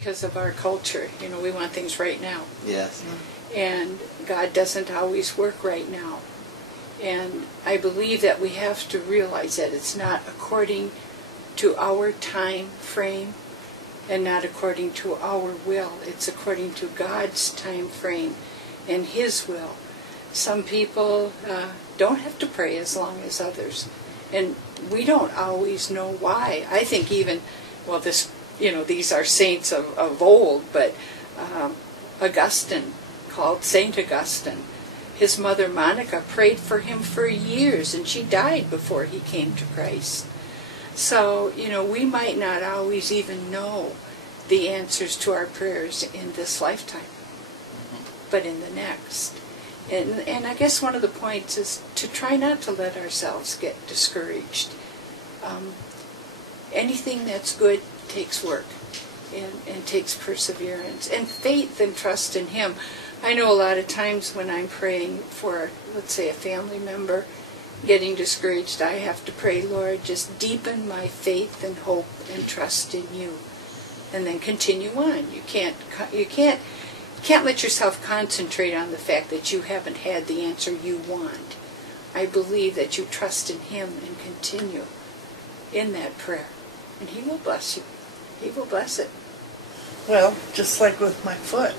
because of our culture. We want things right now. Yes. And God doesn't always work right now. And I believe that we have to realize that it's not according to our time frame and not according to our will. It's according to God's time frame and His will. Some people don't have to pray as long as others. And we don't always know why. I think even, these are saints of old, but Augustine, called Saint Augustine, his mother Monica prayed for him for years, and she died before he came to Christ. So, we might not always even know the answers to our prayers in this lifetime, but in the next. And I guess one of the points is to try not to let ourselves get discouraged. Anything that's good takes work and takes perseverance and faith and trust in Him. I know a lot of times when I'm praying for, let's say, a family member getting discouraged, I have to pray, Lord, just deepen my faith and hope and trust in You, and then continue on. You can't let yourself concentrate on the fact that you haven't had the answer you want. I believe that you trust in Him and continue in that prayer, and He will bless you. He will bless it. Well, just like with my foot,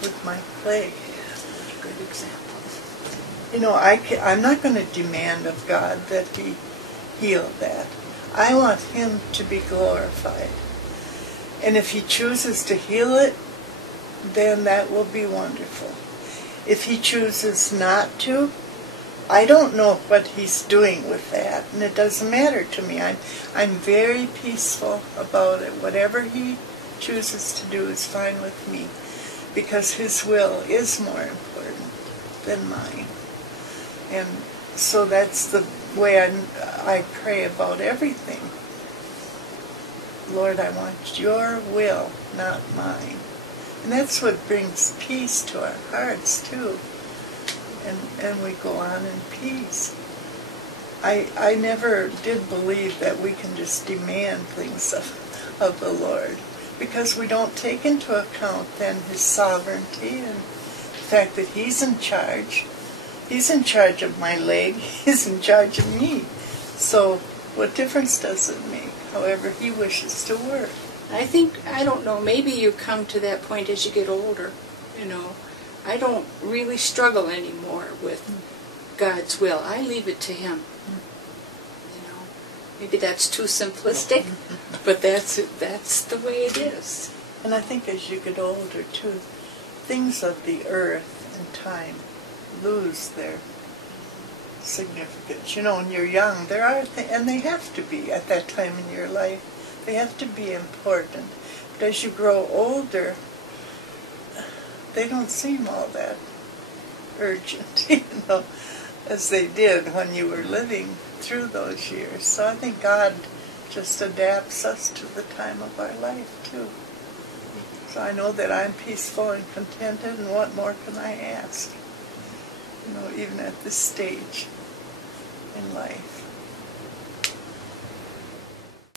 with my leg. Good example. I'm not going to demand of God that He heal that. I want Him to be glorified. And if He chooses to heal it, then that will be wonderful. If He chooses not to, I don't know what He's doing with that, and it doesn't matter to me. I'm very peaceful about it. Whatever He chooses to do is fine with me, because His will is more important than mine. And so that's the way I pray about everything. Lord, I want Your will, not mine. And that's what brings peace to our hearts, too. And we go on in peace. I never did believe that we can just demand things of the Lord, because we don't take into account then His sovereignty and the fact that He's in charge. He's in charge of my leg. He's in charge of me. So what difference does it make, however He wishes to work? I don't know, maybe you come to that point as you get older, I don't really struggle anymore with God's will. I leave it to Him. Maybe that's too simplistic, but that's the way it is. And I think as you get older, too, things of the earth and time lose their significance. When you're young, there are and they have to be at that time in your life. They have to be important. But as you grow older, they don't seem all that urgent, as they did when you were living through those years. So I think God just adapts us to the time of our life, too. So I know that I'm peaceful and contented, and what more can I ask? Even at this stage in life.